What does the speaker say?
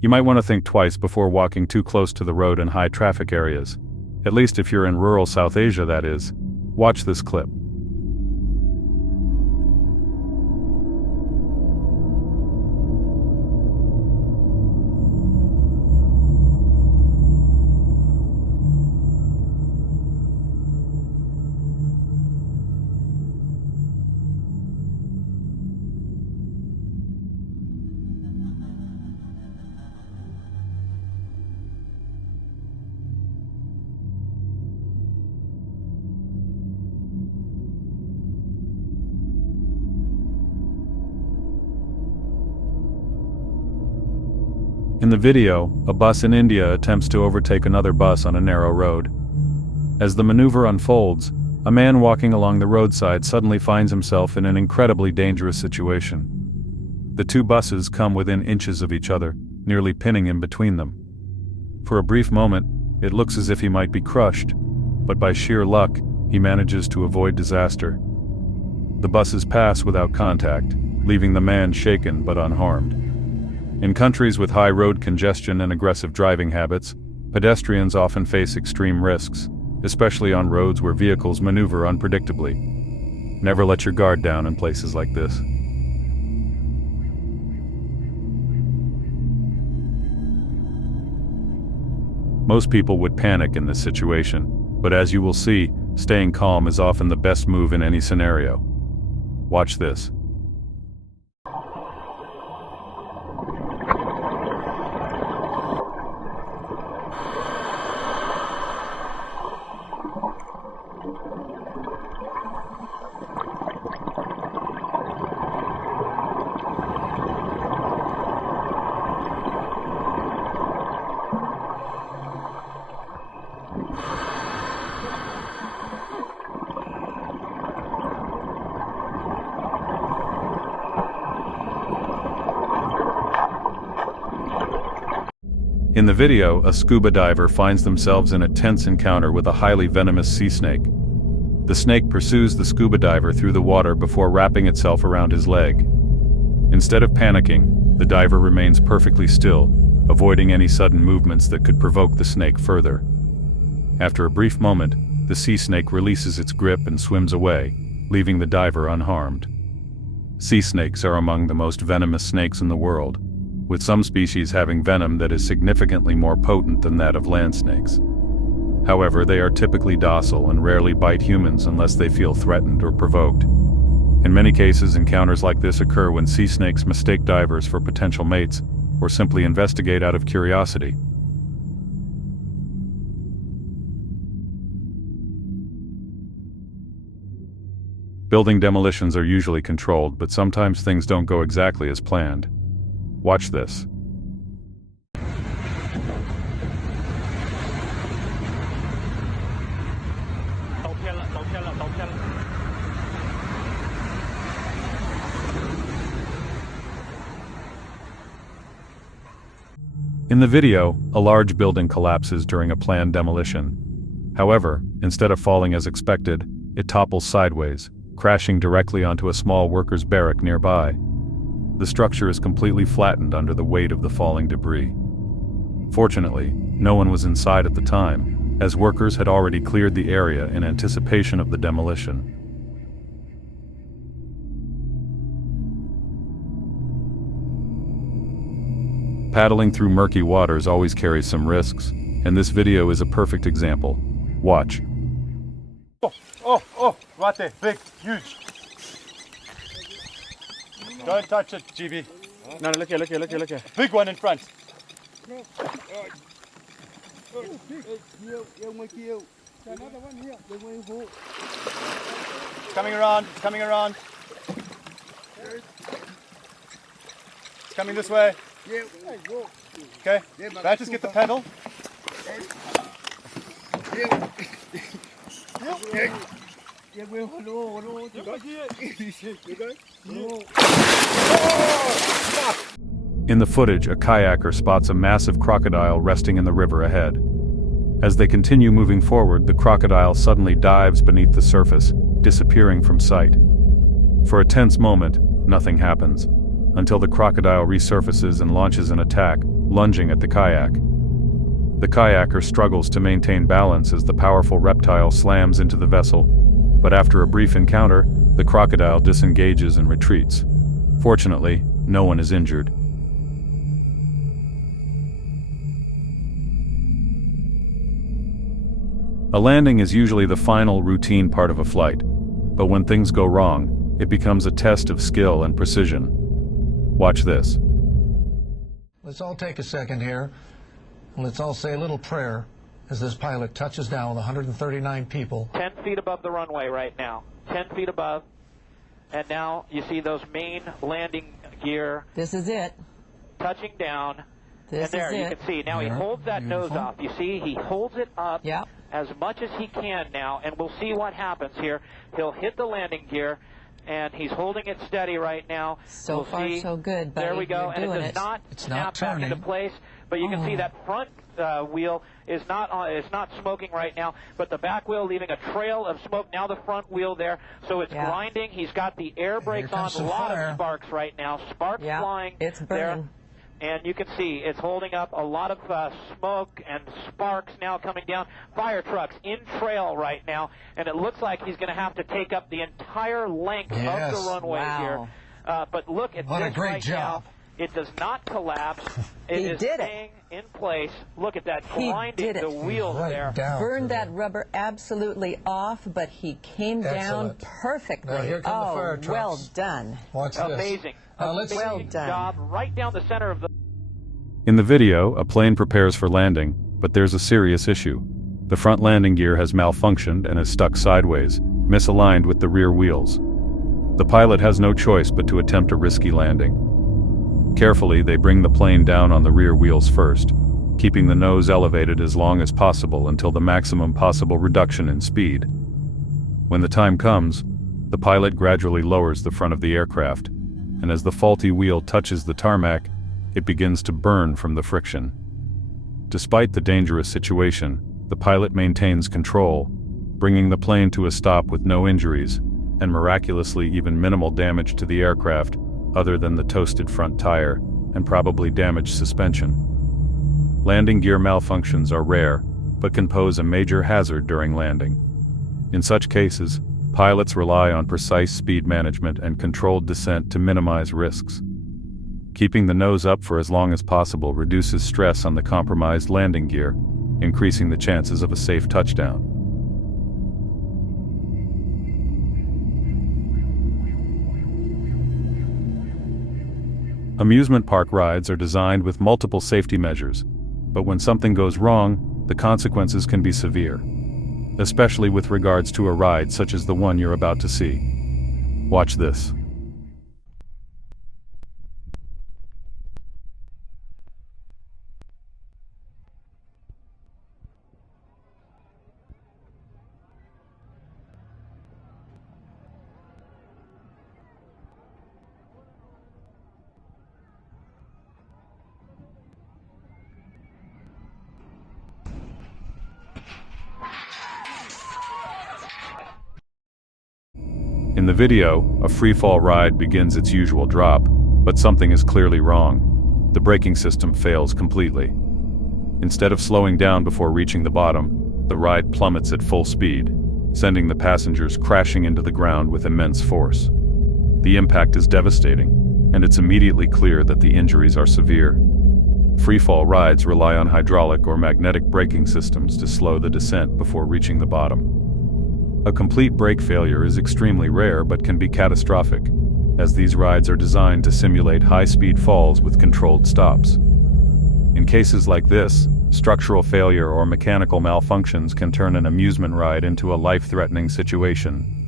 You might want to think twice before walking too close to the road in high traffic areas. At least if you're in rural South Asia, that is. Watch this clip. In the video, a bus in India attempts to overtake another bus on a narrow road. As the maneuver unfolds, a man walking along the roadside suddenly finds himself in an incredibly dangerous situation. The two buses come within inches of each other, nearly pinning him between them. For a brief moment, it looks as if he might be crushed, but by sheer luck, he manages to avoid disaster. The buses pass without contact, leaving the man shaken but unharmed. In countries with high road congestion and aggressive driving habits, pedestrians often face extreme risks, especially on roads where vehicles maneuver unpredictably. Never let your guard down in places like this. Most people would panic in this situation, but as you will see, staying calm is often the best move in any scenario. Watch this. In the video, a scuba diver finds themselves in a tense encounter with a highly venomous sea snake. The snake pursues the scuba diver through the water before wrapping itself around his leg. Instead of panicking, the diver remains perfectly still, avoiding any sudden movements that could provoke the snake further. After a brief moment, the sea snake releases its grip and swims away, leaving the diver unharmed. Sea snakes are among the most venomous snakes in the world, with some species having venom that is significantly more potent than that of land snakes. However, they are typically docile and rarely bite humans unless they feel threatened or provoked. In many cases, encounters like this occur when sea snakes mistake divers for potential mates or simply investigate out of curiosity. Building demolitions are usually controlled, but sometimes things don't go exactly as planned. Watch this. In the video, a large building collapses during a planned demolition. However, instead of falling as expected, it topples sideways, crashing directly onto a small workers' barrack nearby. The structure is completely flattened under the weight of the falling debris. Fortunately, no one was inside at the time, as workers had already cleared the area in anticipation of the demolition. Paddling through murky waters always carries some risks, and this video is a perfect example. Watch. Oh, right there, big, huge. Don't touch it, GB. No, look here. Big one in front. It's coming around. It's coming this way. Okay, right, just get the pedal. In the footage, a kayaker spots a massive crocodile resting in the river ahead. As they continue moving forward, the crocodile suddenly dives beneath the surface, disappearing from sight. For a tense moment, nothing happens, until the crocodile resurfaces and launches an attack, lunging at the kayak. The kayaker struggles to maintain balance as the powerful reptile slams into the vessel, but after a brief encounter, the crocodile disengages and retreats. Fortunately, no one is injured. A landing is usually the final routine part of a flight, but when things go wrong, it becomes a test of skill and precision. Watch this. Let's all take a second here, and let's all say a little prayer as this pilot touches down with 139 people. 10 feet above the runway right now, 10 feet above, and now you see those main landing gear. This is it. Touching down, This and there is you it. can see, now he holds that nose off. You see, he holds it up as much as he can now, and we'll see what happens here. He'll hit the landing gear, and he's holding it steady right now. So far, so good, buddy. There we go, You're and it does not snap back into place, but you can see that front wheel is not smoking right now, but the back wheel leaving a trail of smoke. Now the front wheel there, so it's grinding. He's got the air brakes on, a lot of sparks right now, sparks flying. It's burning. There. And you can see it's holding up a lot of smoke and sparks now coming down. Fire trucks in trail right now, and it looks like he's going to have to take up the entire length of the runway here. But look at what this a great right job. now. It does not collapse. It is staying in place. Look at that, grinding the wheels there. Burned that rubber absolutely off, but he came down perfectly. Now, here come the fire trucks. Well done. Watch this. Amazing. Amazing job right down the center of the... In the video, a plane prepares for landing, but there's a serious issue. The front landing gear has malfunctioned and is stuck sideways, misaligned with the rear wheels. The pilot has no choice but to attempt a risky landing. Carefully, they bring the plane down on the rear wheels first, keeping the nose elevated as long as possible until the maximum possible reduction in speed. When the time comes, the pilot gradually lowers the front of the aircraft, and as the faulty wheel touches the tarmac, it begins to burn from the friction. Despite the dangerous situation, the pilot maintains control, bringing the plane to a stop with no injuries, and miraculously even minimal damage to the aircraft, other than the toasted front tire and probably damaged suspension. Landing gear malfunctions are rare, but can pose a major hazard during landing. In such cases, pilots rely on precise speed management and controlled descent to minimize risks. Keeping the nose up for as long as possible reduces stress on the compromised landing gear, increasing the chances of a safe touchdown. Amusement park rides are designed with multiple safety measures, but when something goes wrong, the consequences can be severe, especially with regards to a ride such as the one you're about to see. Watch this. In the video, a freefall ride begins its usual drop, but something is clearly wrong. The braking system fails completely. Instead of slowing down before reaching the bottom, the ride plummets at full speed, sending the passengers crashing into the ground with immense force. The impact is devastating, and it's immediately clear that the injuries are severe. Freefall rides rely on hydraulic or magnetic braking systems to slow the descent before reaching the bottom. A complete brake failure is extremely rare but can be catastrophic, as these rides are designed to simulate high-speed falls with controlled stops. In cases like this, structural failure or mechanical malfunctions can turn an amusement ride into a life-threatening situation.